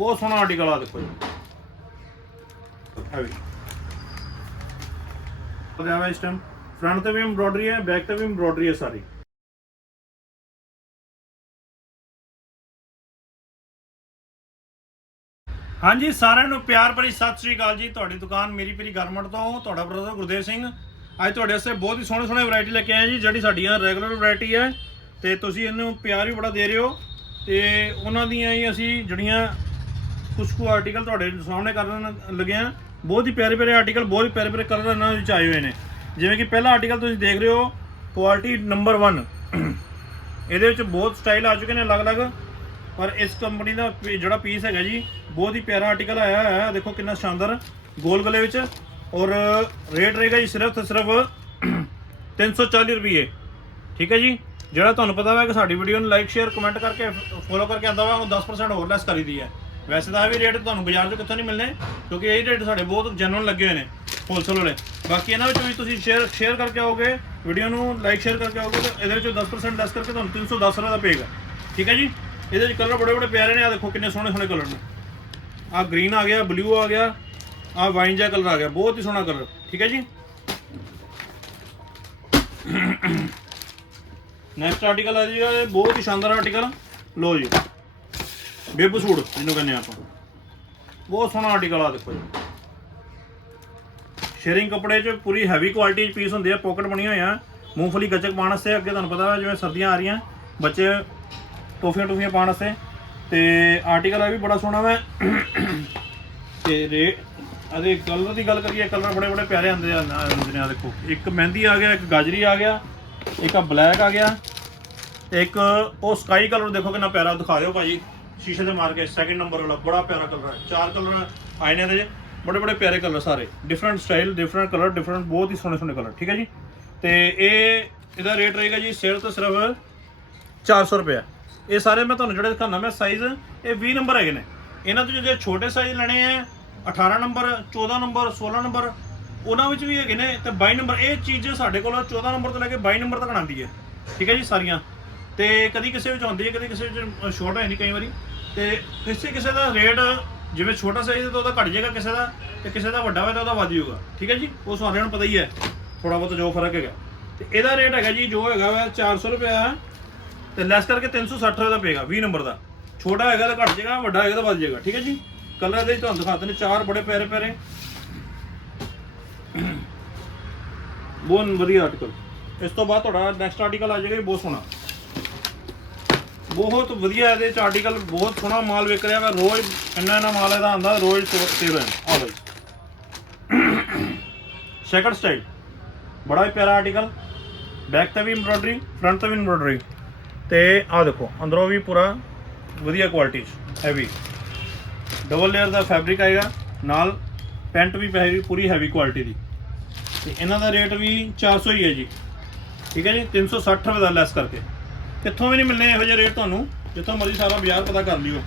ਬਹੁਤ ਸੋਹਣਾ ਆਰਟੀਕਲ ਆ ਦੇਖੋ ਜੀ। ਹੈ ਵੀ। ਉਹਦੇ ਇਸ ਟਾਈਮ ਫਰੰਟ ਤੇ ਵੀ ਐਮਬ੍ਰੋਇਡਰੀ ਹੈ ਬੈਕ ਤੇ ਵੀ ਐਮਬ੍ਰੋਇਡਰੀ ਹੈ ਸਾਰੀ। ਹਾਂਜੀ, ਸਾਰਿਆਂ ਨੂੰ ਪਿਆਰ ਭਰੀ ਸਤਿ ਸ੍ਰੀ ਅਕਾਲ ਜੀ। ਤੁਹਾਡੀ ਦੁਕਾਨ ਮੇਰੀ ਪੀਰੀ ਗਾਰਮੈਂਟ ਤੋਂ, ਤੁਹਾਡਾ ਬ੍ਰਦਰ ਗੁਰਦੇਵ ਸਿੰਘ। ਅੱਜ ਤੁਹਾਡੇ ਵਾਸਤੇ ਬਹੁਤ ਹੀ ਸੋਹਣੇ ਸੋਹਣੇ ਵੈਰਾਈਟੀ ਲੈ ਕੇ ਆਏ ਜੀ, ਜਿਹੜੀ ਸਾਡੀਆਂ ਰੈਗੂਲਰ ਵੈਰਾਈਟੀ ਹੈ। ਤੇ ਤੁਸੀਂ ਇਹਨੂੰ ਪਿਆਰ ਵੀ ਬੜਾ ਦੇ ਰਹੇ ਹੋ। ਤੇ ਉਹਨਾਂ ਦੀਆਂ ਹੀ ਅਸੀਂ ਜਿਹੜੀਆਂ ਕੁਝ ਕੁ ਆਰਟੀਕਲ ਤੁਹਾਡੇ ਸਾਹਮਣੇ ਕਰਨ ਲੱਗਿਆ ਬਹੁਤ ਹੀ ਪਿਆਰੇ ਪਿਆਰੇ ਆਰਟੀਕਲ ਬਹੁਤ ਹੀ ਪਿਆਰੇ ਪਿਆਰੇ ਕਲਰ ਇਹਨਾਂ ਵਿੱਚ ਆਏ ਹੋਏ ਨੇ। ਜਿਵੇਂ ਕਿ ਪਹਿਲਾ ਆਰਟੀਕਲ ਤੁਸੀਂ ਦੇਖ ਰਹੇ ਹੋ ਕੁਆਲਿਟੀ ਨੰਬਰ 1 ਇਹਦੇ ਵਿੱਚ ਬਹੁਤ ਸਟਾਈਲ ਆ ਚੁੱਕੇ ਨੇ ਅਲੱਗ-ਅਲੱਗ, ਪਰ ਇਸ ਕੰਪਨੀ ਦਾ ਪੀ- ਜਿਹੜਾ ਪੀਸ ਹੈਗਾ ਜੀ, ਬਹੁਤ ਹੀ ਪਿਆਰਾ ਆਰਟੀਕਲ ਆਇਆ ਹੋਇਆ ਹੈ। ਦੇਖੋ ਕਿੰਨਾ ਸ਼ਾਨਦਾਰ, ਗੋਲ ਗਲੇ ਵਿੱਚ। ਔਰ ਰੇਟ ਰਹੇਗਾ ਜੀ ਸਿਰਫ ਤੇ ਸਿਰਫ 340 ਰੁਪਏ ਠੀਕ ਹੈ ਜੀ? ਜਿਹੜਾ ਤੁਹਾਨੂੰ ਪਤਾ ਵਾ ਕਿ ਸਾਡੀ ਵੀਡੀਓ ਨੂੰ ਲਾਈਕ ਸ਼ੇਅਰ ਕਮੈਂਟ ਕਰਕੇ ਫੋਲੋ ਕਰਕੇ ਆਂਦਾ ਵਾ, ਉਹ 10% ਹੋਰ ਲੈਸ ਕਰੀਦੀ ਹੈ। ਵੈਸੇ ਤਾਂ ਇਹ ਵੀ ਰੇਟ ਤੁਹਾਨੂੰ ਬਾਜ਼ਾਰ 'ਚੋਂ ਕਿੱਥੋਂ ਨਹੀਂ ਮਿਲਣੇ, ਕਿਉਂਕਿ ਇਹ ਰੇਟ ਸਾਡੇ ਬਹੁਤ ਜੈਨੂਇਨ ਲੱਗੇ ਹੋਏ ਨੇ ਹੋਲਸੇਲ ਵਾਲੇ। ਬਾਕੀ ਇਹਨਾਂ ਵਿੱਚ ਵੀ ਤੁਸੀਂ ਸ਼ੇਅਰ ਸ਼ੇਅਰ ਕਰਕੇ ਆਓਗੇ ਵੀਡੀਓ ਨੂੰ ਲਾਈਕ ਸ਼ੇਅਰ ਕਰਕੇ ਆਓਗੇ, ਤਾਂ ਇਹਦੇ ਵਿੱਚੋਂ 10% ਲੈਸ ਕਰਕੇ ਤੁਹਾਨੂੰ 310 ਰੁਪਏ ਦਾ ਪਏਗਾ ਠੀਕ ਹੈ ਜੀ? ਇਹਦੇ ਵਿੱਚ ਕਲਰ ਬੜੇ ਬੜੇ ਪਿਆਰੇ ਨੇ ਆ ਦੇਖੋ ਕਿੰਨੇ ਸੋਹਣੇ ਸੋਹਣੇ ਕਲਰ ਨੇ। ਆ ਗ੍ਰੀਨ ਆ ਗਿਆ ਬਲੂ ਆ ਗਿਆ ਆ ਵਾਈਨ ਜਿਹਾ ਕਲਰ ਆ ਗਿਆ, ਬਹੁਤ ਹੀ ਸੋਹਣਾ ਕਲਰ ਠੀਕ ਹੈ ਜੀ? ਨੈਕਸਟ ਆਰਟੀਕਲ ਆ ਜੀ ਬਹੁਤ ਹੀ ਸ਼ਾਨਦਾਰ ਆਰਟੀਕਲ ਲੋ ਜੀ। ਬੇਬੂ ਸੂਟ ਜਿਹਨੂੰ ਕਹਿੰਦੇ ਆਪਾਂ। ਬਹੁਤ ਸੋਹਣਾ ਆਰਟੀਕਲ ਆ, ਦੇਖੋ ਜੀ। ਸ਼ੇਰਿੰਗ ਕੱਪੜੇ 'ਚ ਪੂਰੀ ਹੈਵੀ ਕੁਆਲਿਟੀ 'ਚ ਪੀਸ ਹੁੰਦੇ ਆ ਪਾਕਟ ਬਣੀ ਹੋਈਆਂ ਮੂੰਗਫਲੀ ਗੱਚਕ ਪਾਉਣ ਵਾਸਤੇ, ਅੱਗੇ ਤੁਹਾਨੂੰ ਪਤਾ ਜਿਵੇਂ ਸਰਦੀਆਂ ਆ ਰਹੀਆਂ, ਬੱਚੇ ਟੋਫੀਆਂ ਟੋਫੀਆਂ ਪਾਉਣ ਵਾਸਤੇ। ਤੇ ਆਰਟੀਕਲ ਇਹ ਵੀ ਬੜਾ ਸੋਹਣਾ ਵਾ। ਤੇ ਰੇ ਅਦੇ ਕਲਰ ਦੀ ਗੱਲ ਕਰੀਏ ਕਲਰ ਬੜੇ ਬੜੇ ਪਿਆਰੇ ਆਉਂਦੇ ਆ ਆਉਂਦੇ ਨੇ ਆ ਦੇਖੋ। ਇੱਕ ਮਹਿੰਦੀ ਆ ਗਿਆ, ਇੱਕ ਗਾਜਰੀ ਆ ਗਿਆ, ਇੱਕ ਆ ਬਲੈਕ ਆ ਗਿਆ। ਇੱਕ ਉਹ ਸਕਾਈ ਕਲਰ ਦੇਖੋ ਕਿੰਨਾ ਪਿਆਰਾ ਦਿਖਾ ਦਿਓ ਭਾਜੀ। ਸ਼ੀਸ਼ੇ ਤੇ ਮਾਰ ਕੇ ਸੈਕਿੰਡ ਨੰਬਰ ਵਾਲਾ ਬੜਾ ਪਿਆਰਾ ਕਲਰ ਹੈ। ਚਾਰ ਕਲਰ ਆਏ ਨੇ ਇਹਦੇ ਬੜੇ ਬੜੇ ਪਿਆਰੇ ਕਲਰ ਸਾਰੇ। Different style different colour different ਬਹੁਤ ਹੀ ਸੋਹਣੇ ਸੋਹਣੇ ਕਲਰ ਠੀਕ ਹੈ ਜੀ? ਤੇ ਇਹ, ਇਹਦਾ ਰੇਟ ਰਹੇਗਾ ਜੀ ਸਿਰਫ ਤੋਂ ਸਿਰਫ 400 ਰੁਪਏ ਇਹ ਸਾਰੇ ਮੈਂ ਤੁਹਾਨੂੰ ਜਿਹੜੇ ਦਿਖਾਣਾ ਮੈਂ ਸਾਈਜ਼ ਇਹ 20 ਨੰਬਰ ਹੈਗੇ ਨੇ। ਇਹਨਾਂ ਤੋਂ ਜੇ ਛੋਟੇ ਸਾਈਜ਼ ਲੈਣੇ ਆ 18 ਨੰਬਰ 14 ਨੰਬਰ 16 ਨੰਬਰ ਉਹਨਾਂ ਵਿੱਚ ਵੀ ਹੈਗੇ ਨੇ ਤੇ 22 ਨੰਬਰ ਇਹ ਚੀਜ਼ ਸਾਡੇ ਕੋਲ 14 ਨੰਬਰ ਤੋਂ ਲੈ ਕੇ 22 ਨੰਬਰ ਤੱਕ ਆਉਂਦੀ ਹੈ। ਠੀਕ ਹੈ ਜੀ ਸਾਰੀਆਂ। ਤੇ ਕਦੀ ਕਿਸੇ ਵਿੱਚ ਆਉਂਦੀ ਹੈ, ਕਦੀ ਕਿਸੇ ਵਿੱਚ ਸ਼ੋਰਟ ਹੈ ਨਹੀਂ ਕਈ ਵਾਰੀ। ਤੇ ਕਿਸੇ ਕਿਸੇ ਦਾ ਰੇਟ ਜਿਵੇਂ ਛੋਟਾ ਸਾਈਜ਼ ਤਾਂ ਉਹਦਾ ਘਟ ਜਾਏਗਾ ਕਿਸੇ ਦਾ, ਤੇ ਕਿਸੇ ਦਾ ਵੱਡਾ ਹੋਵੇ ਤਾਂ ਉਹਦਾ ਵੱਧ ਜਾਊਗਾ। ਠੀਕ ਹੈ ਜੀ? ਉਹ ਸਾਰਿਆਂ ਨੂੰ ਪਤਾ ਹੀ ਹੈ। ਥੋੜਾ ਬਹੁਤ ਜੋ ਫ਼ਰਕ ਹੈਗਾ। ਤੇ ਇਹਦਾ ਰੇਟ ਹੈਗਾ ਜੀ, ਜੋ ਹੈਗਾ ਵਾ 400 ਰੁਪਏ ਤੇ ਲੈਸ ਕਰਕੇ 360 ਰੁਪਏ ਦਾ ਪਏਗਾ 20 ਨੰਬਰ ਦਾ। ਛੋਟਾ ਹੈਗਾ ਤਾਂ ਘਟ ਜਾਏਗਾ, ਵੱਡਾ ਹੈਗਾ ਤਾਂ ਵੱਧ ਜਾਏਗਾ। ਠੀਕ ਹੈ ਜੀ? ਕਲਰ ਦੇ ਤੁਹਾਨੂੰ ਦਿਖਾਤੇ ਨੇ, ਚਾਰ ਬੜੇ ਪਿਆਰੇ ਪਿਆਰੇ। ਬਹੁਤ ਵਧੀਆ ਆਰਟੀਕਲ ਇਸ ਤੋਂ ਬਾਅਦ ਤੁਹਾਡਾ ਨੈਕਸਟ ਆਰਟੀਕਲ ਆ ਜਾਏਗਾ ਜੀ, ਬਹੁਤ ਸੋਹਣਾ। ਬਹੁਤ ਵਧੀਆ ਇਹਦੇ ਚ ਆਰਟੀਕਲ ਬਹੁਤ ਸੋਹਣਾ ਮਾਲ ਵਿਕ ਰਿਹਾ ਵਾ, ਰੋਜ਼ ਇੰਨਾ ਇੰਨਾ ਮਾਲ ਇਹਦਾ ਆਂਦਾ ਰੋਜ਼ ਸੇਲ ਹੈ ਆ ਜੀ। ਸੈਕੰਡ ਸਟਾਈਲ ਬੜਾ ਹੀ ਪਿਆਰਾ ਆਰਟੀਕਲ ਬੈਕ ਤੇ ਵੀ ਐਮਬ੍ਰੋਇਡਰੀ ਫਰੰਟ ਤੇ ਵੀ ਐਮਬ੍ਰੋਇਡਰੀ ਤੇ ਆਹ ਦੇਖੋ, ਅੰਦਰੋਂ ਵੀ ਪੂਰਾ ਵਧੀਆ ਕੁਆਲਿਟੀ ਚ ਹੈਵੀ ਡਬਲ ਲੇਅਰ ਦਾ ਫੈਬਰਿਕ ਆਏਗਾ, ਨਾਲ ਪੈਂਟ ਵੀ ਪਏਗੀ ਪੂਰੀ ਹੈਵੀ ਕੁਆਲਿਟੀ ਦੀ। ਤੇ ਇਹਨਾਂ ਦਾ ਰੇਟ ਵੀ 400 ਹੀ ਹੈ ਜੀ। ਠੀਕ ਹੈ ਜੀ 360 ਰੁਪਏ ਦਾ ਲੈਸ ਕਰਕੇ। ਕਿੱਥੋਂ ਵੀ ਨਹੀਂ ਮਿਲਣੇ ਇਹੋ ਜਿਹੇ ਰੇਟ ਤੁਹਾਨੂੰ, ਜਿੱਥੋਂ ਮਰਜ਼ੀ ਸਾਰਾ ਬਾਜ਼ਾਰ ਪਤਾ ਕਰ ਲਿਓ,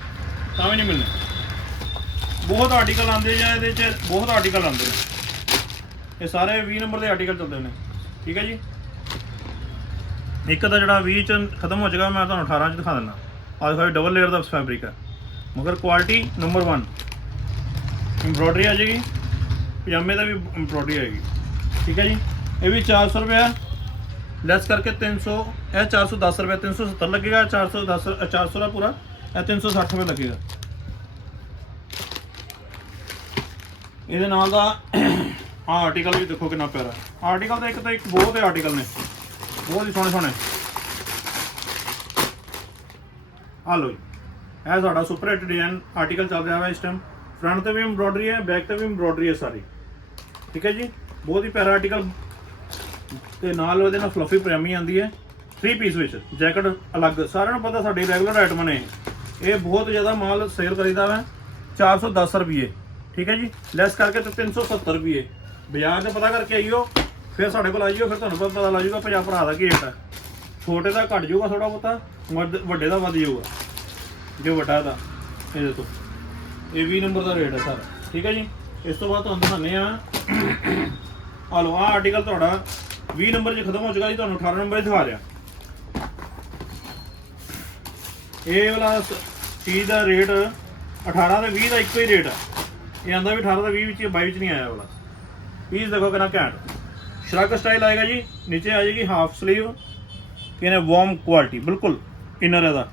ਤਾਂ ਵੀ ਨਹੀਂ ਮਿਲਣੇ। ਬਹੁਤ ਆਰਟੀਕਲ ਆਉਂਦੇ ਜਾਂ ਇਹਦੇ 'ਚ ਬਹੁਤ ਆਰਟੀਕਲ ਆਉਂਦੇ ਨੇ ਇਹ ਸਾਰੇ 20 ਨੰਬਰ ਦੇ ਆਰਟੀਕਲ ਚੱਲਦੇ ਨੇ, ਠੀਕ ਹੈ ਜੀ? ਇੱਕ ਤਾਂ ਜਿਹੜਾ 20 ਚ ਖਤਮ ਹੋ ਜਾਏਗਾ, ਮੈਂ ਤੁਹਾਨੂੰ 18 ਚ ਦਿਖਾ ਦਿੰਦਾ। ਆਹ ਦੇਖੋ ਡਬਲ ਲੇਅਰ ਦਾ ਫੈਬਰਿਕ ਹੈ। ਮਗਰ ਕੁਆਲਿਟੀ ਨੰਬਰ 1 ਐਮਬ੍ਰੋਇਡਰੀ ਆ ਜਾਏਗੀ ਪਜਾਮੇ ਦਾ ਵੀ ਐਮਬ੍ਰੋਇਡਰੀ ਆਏਗੀ ਠੀਕ ਹੈ ਜੀ? ਇਹ ਵੀ 400 ਰੁਪਏ ਲੈਸ ਕਰਕੇ 300 ਇਹ 410 ਰੁਪਏ 370 ਲੱਗੇਗਾ 410 ਅ, 400 ਦਾ ਪੂਰਾ ਇਹ 360 ਰੁਪਏ ਲੱਗੇਗਾ। ਇਹਦੇ ਨਾਲ ਦਾ ਆਹ ਆਰਟੀਕਲ ਵੀ ਦੇਖੋ ਕਿੰਨਾ ਪਿਆਰਾ। ਆਰਟੀਕਲ ਤਾਂ ਇੱਕ ਤਾਂ ਇੱਕ ਬਹੁਤ ਹੀ ਆਰਟੀਕਲ ਨੇ। ਬਹੁਤ ਹੀ ਸੋਹਣੇ ਸੋਹਣੇ। ਆ ਲਓ ਜੀ। ਇਹ ਸਾਡਾ ਸੁਪਰ ਹਿੱਟ ਡਿਜ਼ਾਈਨ ਆਰਟੀਕਲ ਚੱਲ ਰਿਹਾ ਹੈ ਇਸ ਟਾਈਮ ਫਰੰਟ ਤੇ ਵੀ ਐਮਬ੍ਰੋਇਡਰੀ ਹੈ ਬੈਕ ਤੇ ਵੀ ਐਮਬ੍ਰੋਇਡਰੀ ਹੈ ਸਾਰੀ। ਠੀਕ ਹੈ ਜੀ? ਬਹੁਤ ਹੀ ਪਿਆਰਾ ਆਰਟੀਕਲ ਤੇ ਨਾਲ ਉਹਦੇ ਨਾਲ ਫਲਫੀ ਪਜਾਮੀ ਆਉਂਦੀ ਹੈ। 3 ਪੀਸ ਵਿੱਚ ਜੈਕਟ ਅਲੱਗ, ਸਾਰਿਆਂ ਨੂੰ ਪਤਾ ਸਾਡੀ ਰੈਗੂਲਰ ਆਈਟਮ ਨੇ। ਇਹ ਬਹੁਤ ਜ਼ਿਆਦਾ ਮਾਲ ਸੇਲ ਕਰੀਦਾ ਵਾ 410 ਰੁਪਏ ਠੀਕ ਹੈ ਜੀ? ਲੈਸ ਕਰਕੇ ਤੇ 370 ਰੁਪਏ ਬਾਜ਼ਾਰ ਤੇ ਪਤਾ ਕਰਕੇ ਆਈਓ, ਫਿਰ ਸਾਡੇ ਕੋਲ ਆਈਓ, ਫਿਰ ਤੁਹਾਨੂੰ ਪਤਾ ਲੱਗ ਜਾਊਗਾ ਪੰਜਾਬ ਭਰਾ ਦਾ ਕੀ ਰੇਟ ਹੈ ਛੋਟੇ ਦਾ ਘਟ ਜਾਊਗਾ ਥੋੜਾ ਬਹੁਤਾ, ਵੱਡ- ਵੱਡੇ ਦਾ ਵੱਧ ਜਾਊਗਾ। ਜੋ ਵੱਡਾ ਦਾ ਇਹਦੇ ਤੋਂ ਇਹ 20 ਨੰਬਰ ਦਾ ਰੇਟ ਹੈ ਸਰ। ਠੀਕ ਹੈ ਜੀ? ਇਸ ਤੋਂ ਬਾਅਦ ਤੁਹਾਨੂੰ ਦਿਖਾਉਂਦੇ ਆ ਆ ਲਓ, ਆਹ ਆਰਟੀਕਲ ਤੁਹਾਡਾ 20 ਨੰਬਰ 'ਚ ਖਤਮ ਹੋ ਚੁੱਕਾ ਜੀ, ਤੁਹਾਨੂੰ 18 ਨੰਬਰ 'ਚ ਦਿਖਾ ਰਿਹਾ ਇਹ ਵਾਲਾ ਚੀਜ਼ ਦਾ ਰੇਟ 18 ਤੇ 20 ਦਾ ਇੱਕੋ ਹੀ ਰੇਟ ਹੈ ਇਹ ਆਂਦਾ ਵੀ 18 ਤੇ 20 ਵਿੱਚ 22 ਵਿੱਚ ਨਹੀਂ ਆਇਆ ਵਾਲਾ। ਪੀਸ ਦੇਖੋ ਕਿੰਨਾ ਘੈਂਟ। ਸ਼ਰਗ ਸਟਾਈਲ ਆਏਗਾ ਜੀ, ਨੀਚੇ ਆ ਜਾਏਗੀ ਹਾਫ ਸਲੀਵ ਕਿਨੇ ਵਾਰਮ ਕੁਆਲਿਟੀ ਬਿਲਕੁਲ ਇਨਰ ਇਹਦਾ।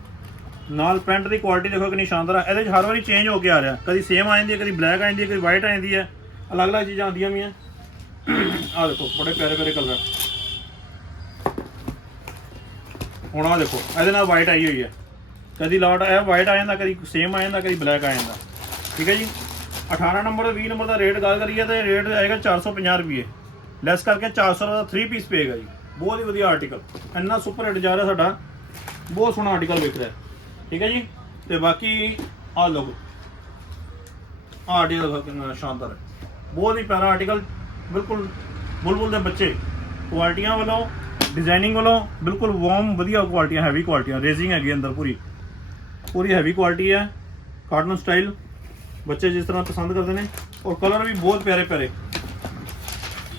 ਨਾਲ ਪੈਂਟ ਦੀ ਕੁਆਲਿਟੀ ਦੇਖੋ ਕਿੰਨੀ ਸ਼ਾਨਦਾਰ ਆ। ਇਹਦੇ 'ਚ ਹਰ ਵਾਰੀ ਚੇਂਜ ਹੋ ਕੇ ਆ ਰਿਹਾ। ਕਦੀ ਸੇਮ ਆ ਜਾਂਦੀ ਹੈ, ਕਦੀ ਬਲੈਕ ਆ ਜਾਂਦੀ ਹੈ, ਕਦੀ ਵਾਈਟ ਆ ਜਾਂਦੀ ਹੈ। ਅਲੱਗ-ਅਲੱਗ ਚੀਜ਼ਾਂ ਆਉਂਦੀਆਂ ਵੀ ਆ ਆਹ ਦੇਖੋ, ਬੜੇ ਪਿਆਰੇ ਪਿਆਰੇ ਕਲਰ ਹੁਣ ਆਹ ਦੇਖੋ, ਇਹਦੇ ਨਾਲ ਵਾਈਟ ਆਈ ਹੋਈ ਹੈ। ਕਦੀ ਲਾਟ ਆਇਆ ਵਾਈਟ ਆ ਜਾਂਦਾ, ਕਦੀ ਸੇਮ ਆ ਜਾਂਦਾ, ਕਦੀ ਬਲੈਕ ਆ ਜਾਂਦਾ। ਠੀਕ ਹੈ ਜੀ? 18 ਨੰਬਰ ਤੇ 20 ਨੰਬਰ ਦਾ ਰੇਟ ਗੱਲ ਕਰੀਏ ਤੇ ਰੇਟ ਆਏਗਾ 450 ਰੁਪਏ ਲੈਸ ਕਰਕੇ 400 ਦਾ 3 ਪੀਸ ਪਏਗਾ ਜੀ। ਬਹੁਤ ਹੀ ਵਧੀਆ ਆਰਟੀਕਲ ਇੰਨਾ ਸੁਪਰ ਹਿੱਟ ਜਾ ਰਿਹਾ ਸਾਡਾ। ਬਹੁਤ ਸੋਹਣਾ ਆਰਟੀਕਲ ਵਿਕ ਰਿਹਾ ਠੀਕ ਹੈ ਜੀ? ਤੇ ਬਾਕੀ ਆਹ ਲਓ। ਆਰਟੀਕਲ ਸ਼ਾਨਦਾਰ ਹੈ। ਬਹੁਤ ਹੀ ਪਿਆਰਾ ਆਰਟੀਕਲ ਬਿਲਕੁਲ ਬੁਲਬੁਲ ਦੇ ਬੱਚੇ, ਕੁਆਲਟੀਆਂ ਵੱਲੋਂ ਡਿਜ਼ਾਈਨਿੰਗ ਵੱਲੋਂ ਬਿਲਕੁਲ ਵਾਰਮ ਵਧੀਆ ਕੁਆਲਟੀਆਂ ਹੈਵੀ ਕੁਆਲਿਟੀਆਂ ਰੇਜ਼ਿੰਗ ਹੈਗੀ ਅੰਦਰ ਪੂਰੀ। ਪੂਰੀ ਹੈਵੀ ਕੁਆਲਿਟੀ ਹੈ ਕਾਟਨ ਸਟਾਈਲ ਬੱਚੇ ਜਿਸ ਤਰ੍ਹਾਂ ਪਸੰਦ ਕਰਦੇ ਨੇ, ਔਰ ਕਲਰ ਵੀ ਬਹੁਤ ਪਿਆਰੇ ਪਿਆਰੇ।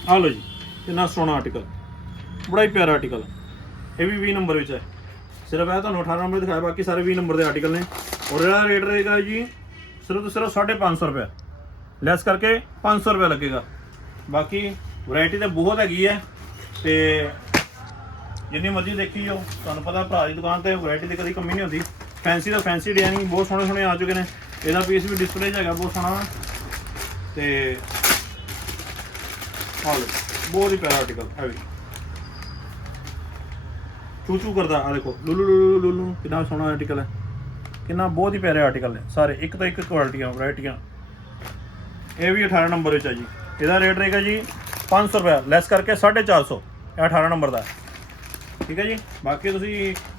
ਆ ਲਓ ਜੀ, ਕਿੰਨਾ ਸੋਹਣਾ ਆਰਟੀਕਲ ਬੜਾ ਹੀ ਪਿਆਰਾ ਆਰਟੀਕਲ ਇਹ ਵੀ 20 ਨੰਬਰ ਵਿੱਚ ਹੈ। ਸਿਰਫ ਇਹ ਤੁਹਾਨੂੰ 18 ਨੰਬਰ ਦਿਖਾਇਆ, ਬਾਕੀ ਸਾਰੇ 20 ਨੰਬਰ ਦੇ ਆਰਟੀਕਲ ਨੇ। ਔਰ ਇਹਦਾ ਰੇਟ ਰਹੇਗਾ ਜੀ, ਸਿਰਫ ਤੇ ਸਿਰਫ 550 ਰੁਪਏ ਲੈਸ ਕਰਕੇ 500 ਰੁਪਏ ਲੱਗੇਗਾ। ਬਾਕੀ ਵੈਰਾਈਟੀ ਤਾਂ ਬਹੁਤ ਹੈਗੀ ਹੈ ਤੇ ਜਿੰਨੀ ਮਰਜ਼ੀ ਦੇਖੀ ਜਾਓ, ਤੁਹਾਨੂੰ ਪਤਾ ਭਰਾ ਦੀ ਦੁਕਾਨ ਤੇ ਵੈਰਾਈਟੀ ਦੀ ਕਦੀ ਕਮੀ ਨਹੀਂ ਹੁੰਦੀ। ਫੈਂਸੀ ਦਾ ਫੈਂਸੀ ਡਿਜ਼ਾਈਨਿੰਗ ਬਹੁਤ ਸੋਹਣੇ ਸੋਹਣੇ ਆ ਚੁੱਕੇ ਨੇ। ਇਹਦਾ ਪੀਸ ਵੀ ਡਿਸਪਲੇ 'ਚ ਹੈਗਾ, ਬਹੁਤ ਸੋਹਣਾ ਵਾ। ਤੇ ਆਹ ਬਹੁਤ ਹੀ ਪਿਆਰਾ ਆਰਟੀਕਲ ਹੈ ਵੀ। ਚੂ ਚੂ ਕਰਦਾ ਆ ਦੇਖੋ, ਲੁਲੂ ਲੁਲੂ ਲੁਲੂ ਕਿੰਨਾ ਸੋਹਣਾ ਆਰਟੀਕਲ ਹੈ। ਕਿੰਨਾ ਬਹੁਤ ਹੀ ਪਿਆਰੇ ਆਰਟੀਕਲ ਨੇ ਸਾਰੇ, ਇੱਕ ਤੋਂ ਇੱਕ ਕੁਆਲਿਟੀਆਂ ਵੈਰਾਈਟੀਆਂ ਇਹ ਵੀ 18 ਨੰਬਰ ਵਿੱਚ ਹੈ ਜੀ। ਇਹਦਾ ਰੇਟ ਰਹੇਗਾ ਜੀ 500 ਰੁਪਏ ਲੈਸ ਕਰਕੇ 450 ਇਹ 18 ਨੰਬਰ ਦਾ ਠੀਕ ਹੈ ਜੀ? ਬਾਕੀ ਤੁਸੀਂ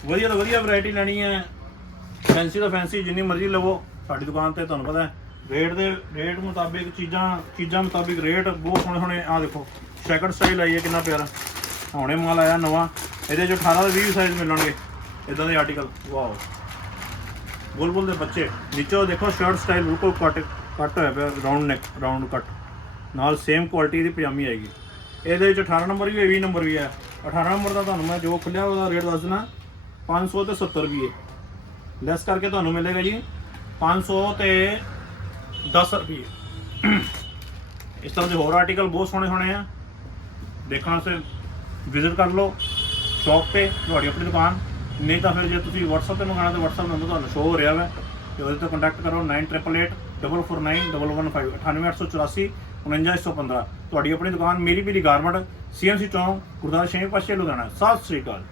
ਵਧੀਆ ਤੋਂ ਵਧੀਆ ਵੈਰਾਈਟੀ ਲੈਣੀ ਹੈ। ਫੈਂਸੀ ਤੋਂ ਫੈਂਸੀ ਜਿੰਨੀ ਮਰਜ਼ੀ ਲਵੋ। ਸਾਡੀ ਦੁਕਾਨ ਤੇ ਤੁਹਾਨੂੰ ਪਤਾ ਹੈ ਰੇਟ ਦੇ ਰੇਟ ਮੁਤਾਬਿਕ ਚੀਜ਼ਾਂ ਚੀਜ਼ਾਂ ਮੁਤਾਬਿਕ ਰੇਟ ਬਹੁਤ ਸੋਹਣੇ ਸੋਹਣੇ ਆ ਦੇਖੋ। ਸੈਕੰਡ ਸਟਾਈਲ ਆਈ ਹੈ, ਕਿੰਨਾ ਪਿਆਰਾ। ਹੁਣੇ ਮਾਲ ਆਇਆ ਨਵਾਂ। ਇਹਦੇ ਚ 18 ਤੋਂ 20 ਸਾਈਜ਼ ਮਿਲਣਗੇ। ਇਦਾਂ ਦੇ ਆਰਟੀਕਲ ਵਾਓ ਬੁਲਬੁਲ ਦੇ ਬੱਚੇ। ਨੀਚੇ ਦੇਖੋ ਸ਼ਰਟ ਸਟਾਈਲ ਬਿਲਕੁਲ ਕੱਟ ਕੱਟ ਹੋਇਆ ਪਿਆ ਰਾਉਂਡ ਨੈਕ ਰਾਉਂਡ ਕੱਟ ਨਾਲ ਸੇਮ ਕੁਆਲਿਟੀ ਦੀ ਪਜਾਮੀ ਆਏਗੀ। ਇਹਦੇ ਵਿੱਚ 18 ਨੰਬਰ ਵੀ ਹੈ 20 ਨੰਬਰ ਵੀ ਹੈ। 18 ਨੰਬਰ ਦਾ ਤੁਹਾਨੂੰ ਮੈਂ ਜੋ ਖੁੱਲਿਆ ਉਹਦਾ ਰੇਟ ਦੱਸ ਦਿੰਦਾ 500 ਤੇ 70 ਰੁਪਏ ਲੈਸ ਕਰਕੇ ਤੁਹਾਨੂੰ ਮਿਲੇਗਾ ਜੀ 500 ਤੇ 10 ਰੁਪਏ ਇਸ ਤਰ੍ਹਾਂ ਦੇ ਹੋਰ ਆਰਟੀਕਲ ਬਹੁਤ ਸੋਹਣੇ ਸੋਹਣੇ ਆ। ਦੇਖਣ ਵਾਸਤੇ ਵਿਜ਼ਿਟ ਕਰ ਲਓ ਸ਼ੌਪ ਤੇ ਤੁਹਾਡੀ ਆਪਣੀ ਦੁਕਾਨ। ਨਹੀਂ ਤਾਂ ਫਿਰ ਜੇ ਤੁਸੀਂ WhatsApp ਤੇ ਮੰਗਾਣਾ ਤਾਂ WhatsApp ਨੰਬਰ ਤੁਹਾਨੂੰ ਸ਼ੋ ਹੋ ਰਿਹਾ ਵਾ। ਤੇ ਉਹਦੇ ਤੇ ਕੰਟੈਕਟ ਕਰੋ 9888 449 18884 49115 ਤੁਹਾਡੀ ਆਪਣੀ ਦੁਕਾਨ ਮੇਰੀ ਪੀਰੀ ਗਾਰਮੈਂਟ, ਸੀਐਮਸੀ ਚੌਂਕ ਗੁਰਦਾਸ ਛੇਵੇਂ ਪਾਸੇ, ਲੁਧਿਆਣਾ। ਸਤਿ ਸ੍ਰੀ ਅਕਾਲ।